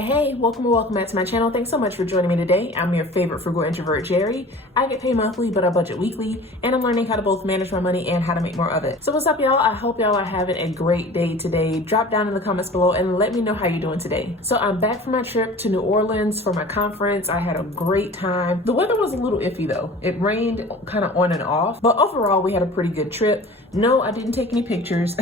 Hey, welcome back to my channel. Thanks so much for joining me today. I'm your favorite frugal introvert, Jerry. I get paid monthly, but I budget weekly, and I'm learning how to both manage my money and how to make more of it. So what's up, y'all? I hope y'all are having a great day today. Drop down in the comments below and let me know how you're doing today. So I'm back from my trip to New Orleans for my conference. I had a great time. The weather was a little iffy though. It rained kind of on and off, but overall we had a pretty good trip. No, I didn't take any pictures.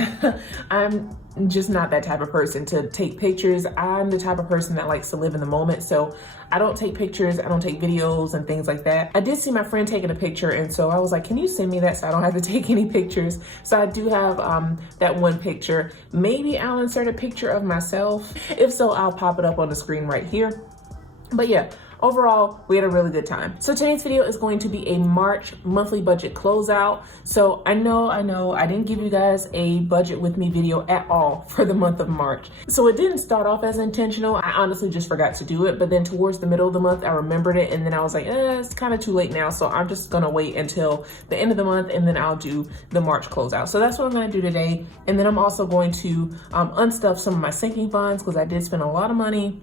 I'm just not that type of person to take pictures. I'm the type of person that likes to live in the moment. So I don't take pictures, I don't take videos and things like that. I did see my friend taking a picture, and so I was like, can you send me that so I don't have to take any pictures? So I do have that one picture. Maybe I'll insert a picture of myself. If so, I'll pop it up on the screen right here. But yeah, overall, we had a really good time. So today's video is going to be a March monthly budget closeout. So I know, I didn't give you guys a budget with me video at all for the month of March. So it didn't start off as intentional. I honestly just forgot to do it. But then towards the middle of the month, I remembered it. And then I was like, it's kind of too late now. So I'm just gonna wait until the end of the month and then I'll do the March closeout. So that's what I'm gonna do today. And then I'm also going to unstuff some of my sinking funds because I did spend a lot of money.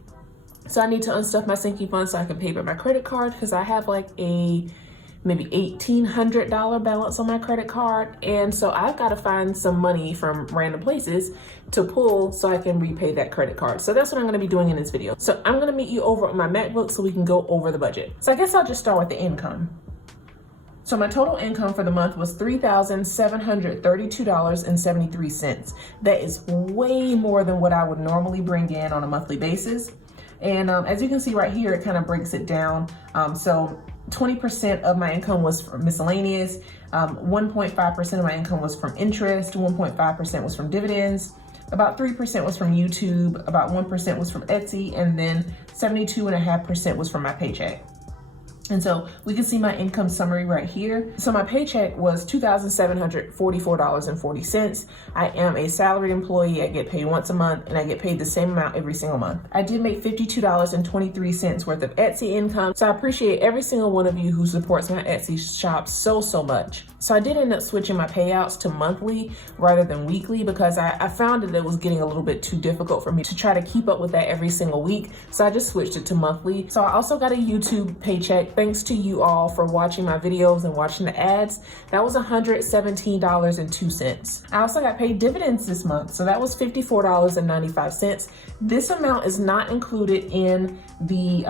So I need to unstuff my sinking fund so I can pay back my credit card because I have like a maybe $1,800 balance on my credit card. And so I've got to find some money from random places to pull so I can repay that credit card. So that's what I'm going to be doing in this video. So I'm going to meet you over on my MacBook so we can go over the budget. So I guess I'll just start with the income. So my total income for the month was $3,732.73. That is way more than what I would normally bring in on a monthly basis. And as you can see right here, it kind of breaks it down. So 20% of my income was from miscellaneous, 1.5% of my income was from interest, 1.5% was from dividends, about 3% was from YouTube, about 1% was from Etsy, and then 72.5% was from my paycheck. And so we can see my income summary right here. So my paycheck was $2,744.40. I am a salaried employee. I get paid once a month and I get paid the same amount every single month. I did make $52.23 worth of Etsy income. So I appreciate every single one of you who supports my Etsy shop so much. So I did end up switching my payouts to monthly rather than weekly because I found that it was getting a little bit too difficult for me to try to keep up with that every single week. So I just switched it to monthly. So I also got a YouTube paycheck. Thanks to you all for watching my videos and watching the ads. That was $117.02. I also got paid dividends this month. So that was $54.95. This amount is not included in the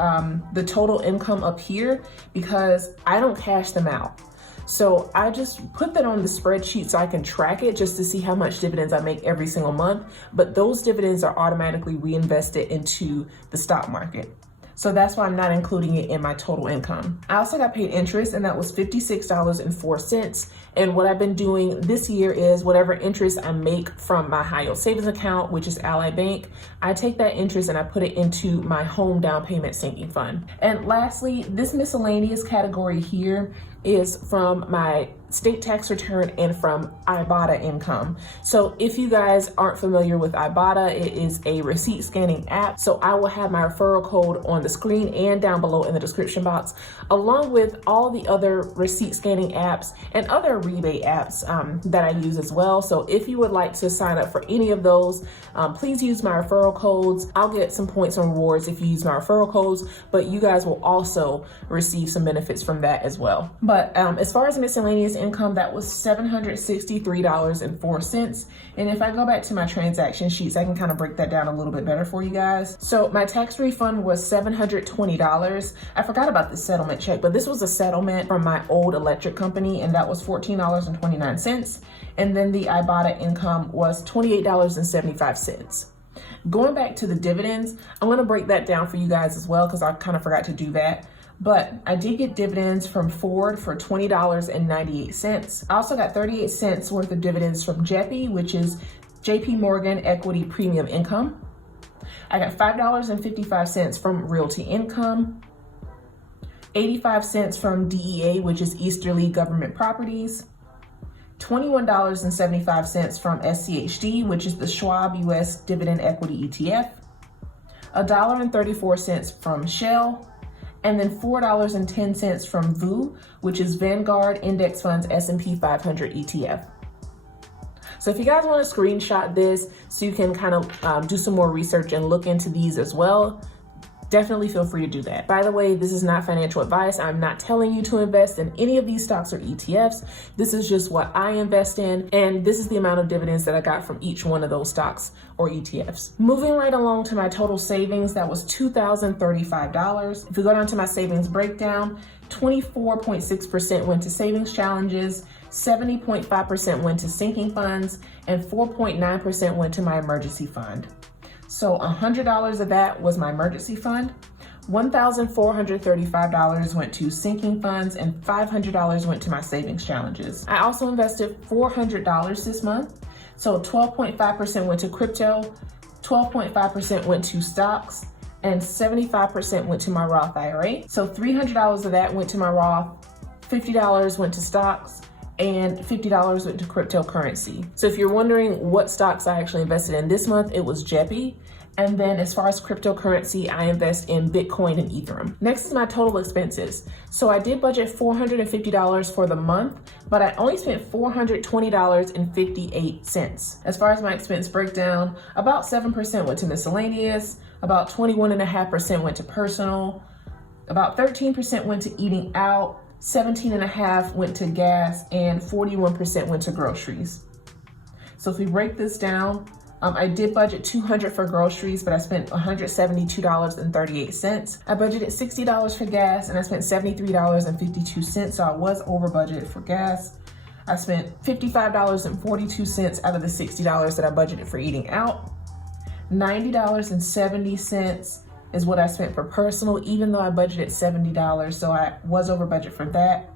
total income up here because I don't cash them out. So I just put that on the spreadsheet so I can track it just to see how much dividends I make every single month. But those dividends are automatically reinvested into the stock market. So that's why I'm not including it in my total income. I also got paid interest, and that was $56.04. And what I've been doing this year is whatever interest I make from my high yield savings account, which is Ally Bank, I take that interest and I put it into my home down payment sinking fund. And lastly, this miscellaneous category here is from my state tax return and from Ibotta income. So if you guys aren't familiar with Ibotta, it is a receipt scanning app. So I will have my referral code on the screen and down below in the description box, along with all the other receipt scanning apps and other rebate apps that I use as well. So if you would like to sign up for any of those, please use my referral codes. I'll get some points and rewards if you use my referral codes, but you guys will also receive some benefits from that as well. But as far as miscellaneous income, that was $763.04. And if I go back to my transaction sheets, I can kind of break that down a little bit better for you guys. So my tax refund was $720. I forgot about the settlement check, but this was a settlement from my old electric company, and that was $14.29. And then the Ibotta income was $28.75. Going back to the dividends, I'm going to break that down for you guys as well because I kind of forgot to do that. But I did get dividends from Ford for $20.98. I also got 38 cents worth of dividends from JEPI, which is JP Morgan Equity Premium Income. I got $5.55 from Realty Income, 85 cents from DEA, which is Easterly Government Properties, $21.75 from SCHD, which is the Schwab US Dividend Equity ETF, $1.34 from Shell, and then $4.10 from VU, which is Vanguard Index Funds S&P 500 ETF. So if you guys want to screenshot this so you can kind of do some more research and look into these as well, definitely feel free to do that. By the way, this is not financial advice. I'm not telling you to invest in any of these stocks or ETFs. This is just what I invest in, and this is the amount of dividends that I got from each one of those stocks or ETFs. Moving right along to my total savings, that was $2,035. If we go down to my savings breakdown, 24.6% went to savings challenges, 70.5% went to sinking funds, and 4.9% went to my emergency fund. So $100 of that was my emergency fund, $1,435 went to sinking funds, and $500 went to my savings challenges. I also invested $400 this month. So 12.5% went to crypto, 12.5% went to stocks, and 75% went to my Roth IRA. So $300 of that went to my Roth, $50 went to stocks, and $50 went to cryptocurrency. So if you're wondering what stocks I actually invested in this month, it was JEPI. And then as far as cryptocurrency, I invest in Bitcoin and Ethereum. Next is my total expenses. So I did budget $450 for the month, but I only spent $420.58. As far as my expense breakdown, about 7% went to miscellaneous, about 21.5% went to personal, about 13% went to eating out, 17.5% went to gas, and 41% went to groceries. So if we break this down, I did budget $200 for groceries, but I spent $172.38. I budgeted $60 for gas, and I spent $73.52, so I was over budget for gas. I spent $55.42 out of the $60 that I budgeted for eating out. $90.70 is what I spent for personal, even though I budgeted $70, so I was over budget for that.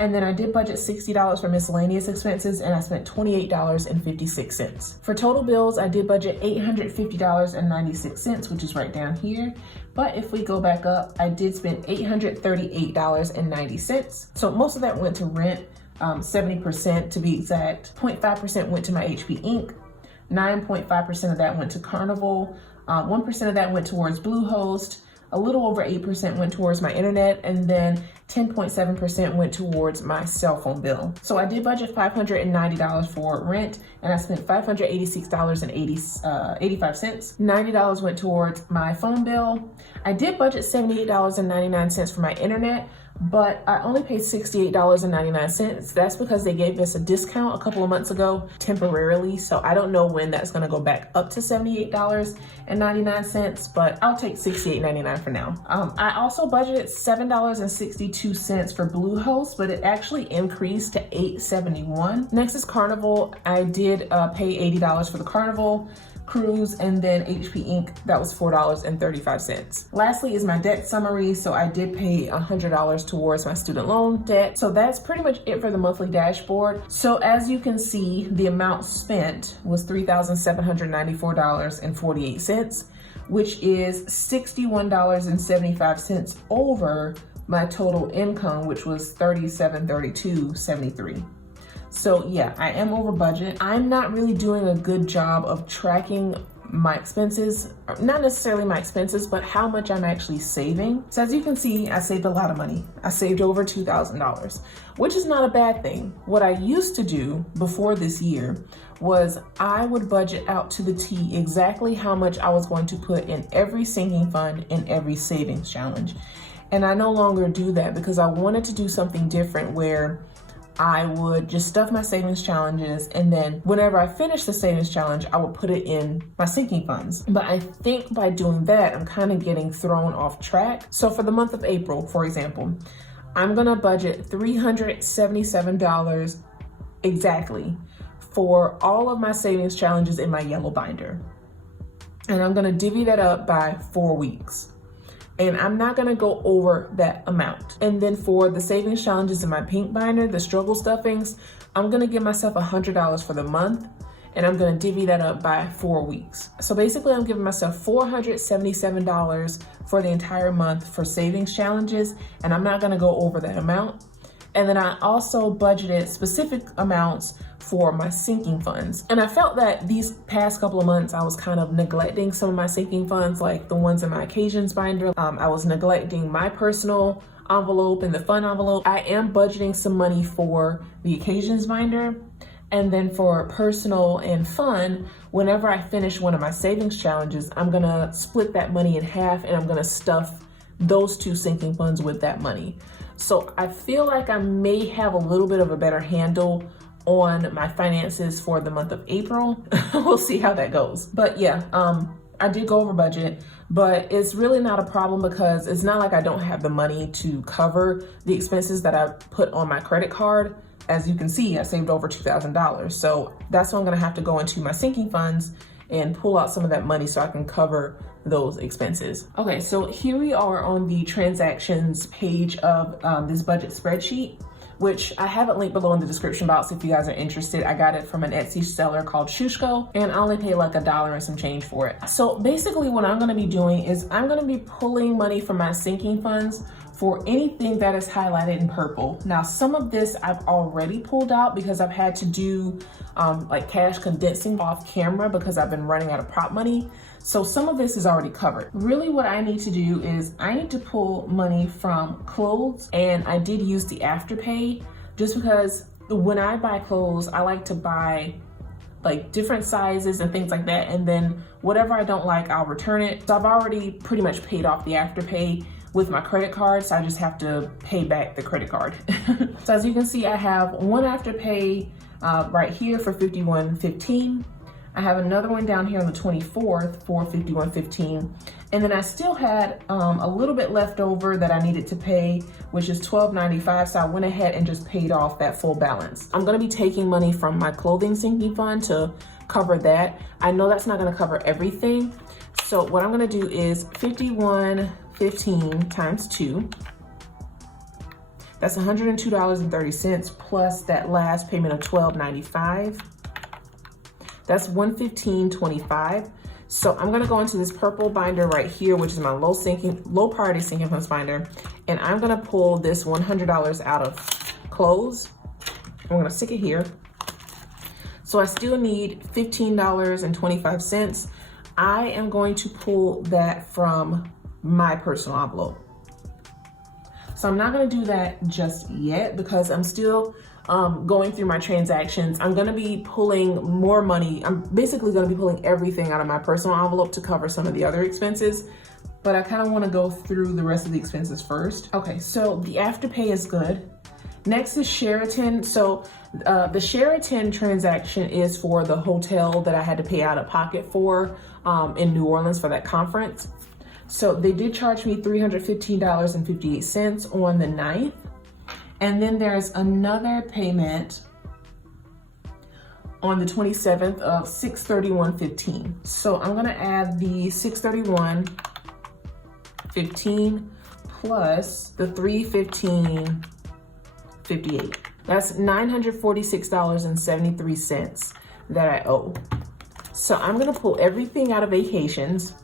And then I did budget $60 for miscellaneous expenses, and I spent $28.56. For total bills, I did budget $850.96, which is right down here. But if we go back up, I did spend $838.90. So most of that went to rent, 70% to be exact. 0.5% went to my HP Inc. 9.5% of that went to Carnival. 1% of that went towards Bluehost. A little over 8% went towards my internet, and then 10.7% went towards my cell phone bill. So I did budget $590 for rent, and I spent $586.85. $90 went towards my phone bill. I did budget $78.99 for my internet, but I only paid $68.99. That's because they gave us a discount a couple of months ago temporarily. So I don't know when that's gonna go back up to $78.99, but I'll take $68.99 for now. I also budgeted $7.62 for Bluehost, but it actually increased to $8.71. Next is Carnival. I did pay $80 for the Carnival cruise, and then HP Inc. that was $4.35. Lastly is my debt summary. So I did pay $100 towards my student loan debt. So that's pretty much it for the monthly dashboard. So as you can see, the amount spent was $3,794.48, which is $61.75 over my total income, which was $3732.73. So yeah, I am over budget. I'm not really doing a good job of tracking my expenses, not necessarily my expenses, but how much I'm actually saving. So as you can see, I saved a lot of money. I saved over $2,000, which is not a bad thing. What I used to do before this year was I would budget out to the T exactly how much I was going to put in every sinking fund and every savings challenge. And I no longer do that because I wanted to do something different where I would just stuff my savings challenges, and then whenever I finish the savings challenge, I would put it in my sinking funds. But I think by doing that, I'm kind of getting thrown off track. So for the month of April, for example, I'm gonna budget $377 exactly for all of my savings challenges in my yellow binder. And I'm gonna divvy that up by 4 weeks. And I'm not gonna go over that amount. And then for the savings challenges in my pink binder, the struggle stuffings, I'm gonna give myself $100 for the month, and I'm gonna divvy that up by 4 weeks. So basically I'm giving myself $477 for the entire month for savings challenges, and I'm not gonna go over that amount. And then I also budgeted specific amounts for my sinking funds. And I felt that these past couple of months, I was kind of neglecting some of my sinking funds, like the ones in my occasions binder. I was neglecting my personal envelope and the fun envelope. I am budgeting some money for the occasions binder. And then for personal and fun, whenever I finish one of my savings challenges, I'm gonna split that money in half and I'm gonna stuff those two sinking funds with that money. So I feel like I may have a little bit of a better handle on my finances for the month of April. We'll see how that goes. But yeah, I did go over budget, but it's really not a problem because it's not like I don't have the money to cover the expenses that I put on my credit card. As you can see, I saved over $2,000. So that's why I'm gonna have to go into my sinking funds and pull out some of that money so I can cover those expenses. Okay, so here we are on the transactions page of this budget spreadsheet, which I have it linked below in the description box if you guys are interested. I got it from an Etsy seller called Shushko, and I only paid like $1 and some change for it. So basically what I'm gonna be doing is I'm gonna be pulling money from my sinking funds for anything that is highlighted in purple. Now, some of this I've already pulled out because I've had to do like cash condensing off camera because I've been running out of prop money. So some of this is already covered. Really what I need to do is I need to pull money from clothes, and I did use the Afterpay just because when I buy clothes, I like to buy like different sizes and things like that. And then whatever I don't like, I'll return it. So I've already pretty much paid off the Afterpay with my credit card, so I just have to pay back the credit card. So as you can see, I have one Afterpay right here for $51.15. I have another one down here on the 24th for $51.15. And then I still had a little bit left over that I needed to pay, which is $12.95. So I went ahead and just paid off that full balance. I'm gonna be taking money from my clothing sinking fund to cover that. I know that's not gonna cover everything. So what I'm gonna do is $51.15 times 2. That's $102.30 plus that last payment of $12.95. That's $115.25. So I'm gonna go into this purple binder right here, which is my low priority sinking funds binder, and I'm gonna pull this $100 out of clothes. I'm gonna stick it here. So I still need $15.25. I am going to pull that from my personal envelope. So I'm not gonna do that just yet because I'm still going through my transactions. I'm gonna be pulling more money. I'm basically gonna be pulling everything out of my personal envelope to cover some of the other expenses, but I kind of wanna go through the rest of the expenses first. Okay, so the Afterpay is good. Next is Sheraton. So the Sheraton transaction is for the hotel that I had to pay out of pocket for in New Orleans for that conference. So they did charge me $315.58 on the 9th. And then there's another payment on the 27th of $631.15. So I'm gonna add the $631.15 plus the $315.58. That's $946.73 that I owe. So I'm gonna pull everything out of vacations.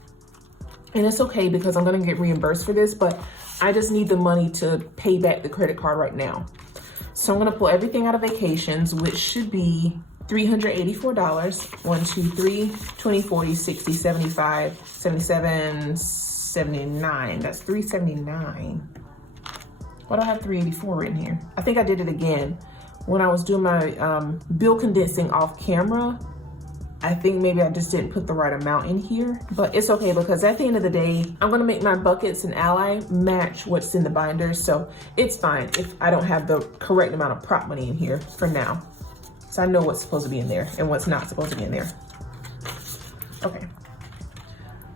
And it's okay because I'm gonna get reimbursed for this, but I just need the money to pay back the credit card right now. So I'm gonna pull everything out of vacations, which should be $384. 1, 2, 3, 20, 40, 60, 75, 77, 79. That's $379. Why do I have $384 written here? I think I did it again. When I was doing my bill condensing off camera, I think maybe I just didn't put the right amount in here, but it's okay because at the end of the day, I'm gonna make my buckets and Ally match what's in the binder. So it's fine if I don't have the correct amount of prop money in here for now. So I know what's supposed to be in there and what's not supposed to be in there. Okay,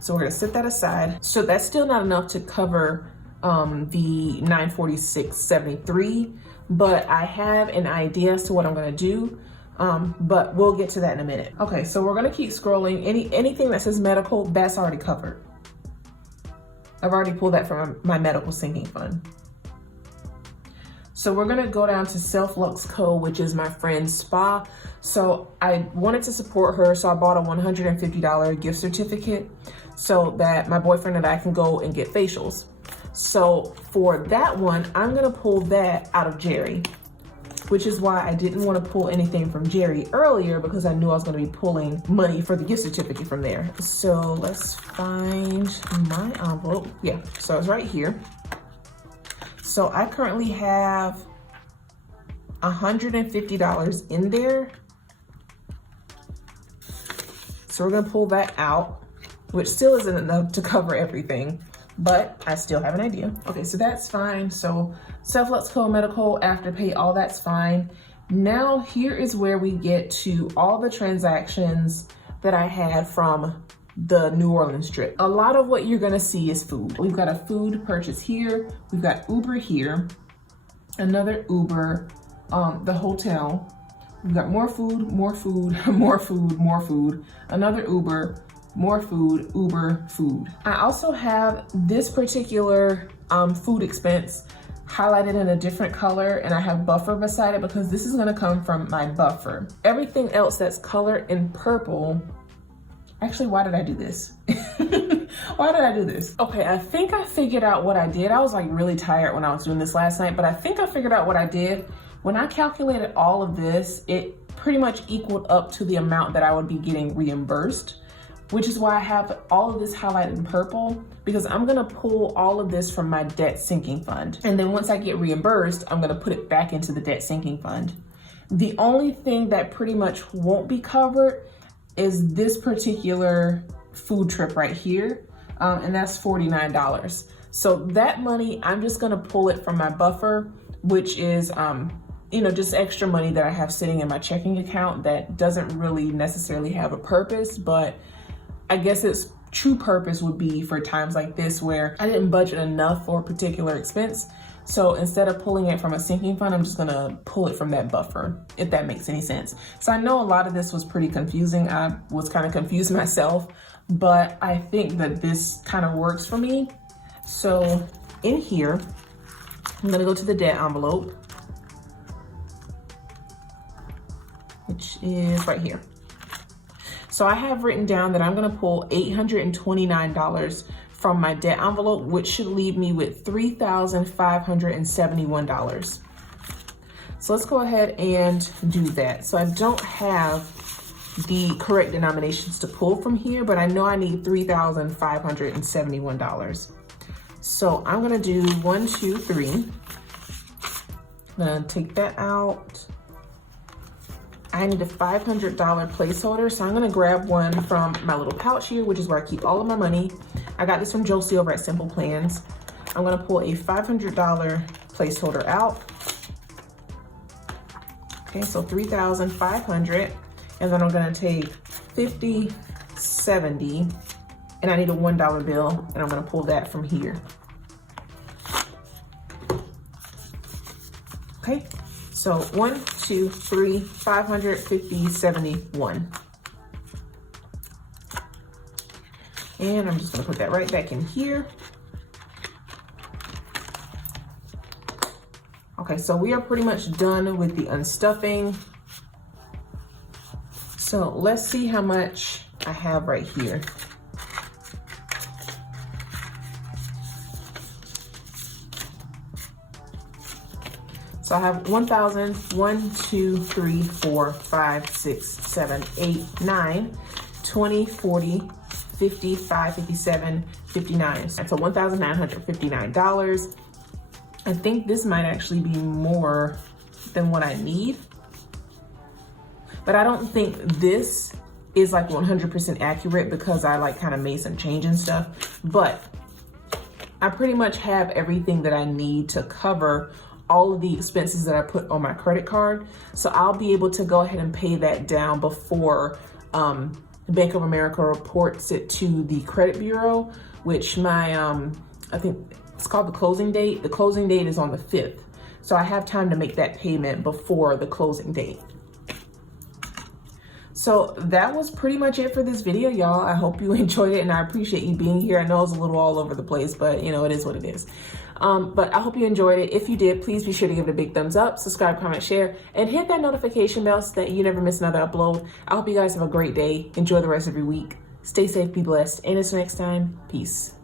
so we're gonna set that aside. So that's still not enough to cover the $946.73, but I have an idea as to what I'm gonna do. But we'll get to that in a minute. Okay, so we're gonna keep scrolling. Anything that says medical, that's already covered. I've already pulled that from my medical sinking fund. So we're gonna go down to Self Lux Co., which is my friend's spa. So I wanted to support her, so I bought a $150 gift certificate so that my boyfriend and I can go and get facials. So for that one, I'm gonna pull that out of Jerry, which is why I didn't want to pull anything from Jerry earlier because I knew I was going to be pulling money for the gift certificate from there. So let's find my envelope. Yeah, so it's right here. So I currently have $150 in there. So we're gonna pull that out, which still isn't enough to cover everything, but I still have an idea. Okay, so that's fine. So Self-Lux Co-Medical, Afterpay, all that's fine. Now here is where we get to all the transactions that I had from the New Orleans trip. A lot of what you're gonna see is food. We've got a food purchase here. We've got Uber here, another Uber, the hotel. We've got more food, more food, more food, more food, another Uber, more food, Uber, food. I also have this particular food expense highlighted in a different color, and I have buffer beside it because this is gonna come from my buffer. Everything else that's colored in purple, actually, why did I do this? Why did I do this? Okay, I think I figured out what I did. I was like really tired when I was doing this last night, but I think I figured out what I did. When I calculated all of this, it pretty much equaled up to the amount that I would be getting reimbursed, which is why I have all of this highlighted in purple, because I'm gonna pull all of this from my debt sinking fund. And then once I get reimbursed, I'm gonna put it back into the debt sinking fund. The only thing that pretty much won't be covered is this particular food trip right here, and that's $49. So that money, I'm just gonna pull it from my buffer, which is just extra money that I have sitting in my checking account that doesn't really necessarily have a purpose, but I guess its true purpose would be for times like this where I didn't budget enough for a particular expense. So instead of pulling it from a sinking fund, I'm just gonna pull it from that buffer, if that makes any sense. So I know a lot of this was pretty confusing. I was kind of confused myself, but I think that this kind of works for me. So in here, I'm gonna go to the debt envelope, which is right here. So I have written down that I'm gonna pull $829 from my debt envelope, which should leave me with $3,571. So let's go ahead and do that. So I don't have the correct denominations to pull from here, but I know I need $3,571. So I'm gonna do 1, 2, 3. I'm gonna take that out. I need a $500 placeholder, so I'm gonna grab one from my little pouch here, which is where I keep all of my money. I got this from Josie over at Simple Plans. I'm gonna pull a $500 placeholder out. Okay, so 3,500, and then I'm gonna take 50, 70, and I need a $1 bill, and I'm gonna pull that from here. Okay. So 1, 2, 3, 550, 71. And I'm just gonna put that right back in here. Okay, so we are pretty much done with the unstuffing. So let's see how much I have right here. So I have 1,000, 1, 2, 3, 4, 5, 6, 7, 8, 9, 20, 40, 55, 57, 59. So $1,959. I think this might actually be more than what I need, but I don't think this is like 100% accurate because I like kind of made some change and stuff, but I pretty much have everything that I need to cover all of the expenses that I put on my credit card. So I'll be able to go ahead and pay that down before Bank of America reports it to the credit bureau, which my, I think it's called the closing date. The closing date is on the 5th. So I have time to make that payment before the closing date. So that was pretty much it for this video, y'all. I hope you enjoyed it and I appreciate you being here. I know it's a little all over the place, but you know, it is what it is. But I hope you enjoyed it. If you did, please be sure to give it a big thumbs up, subscribe, comment, share, and hit that notification bell so that you never miss another upload. I hope you guys have a great day. Enjoy the rest of your week. Stay safe, be blessed, and until next time, peace.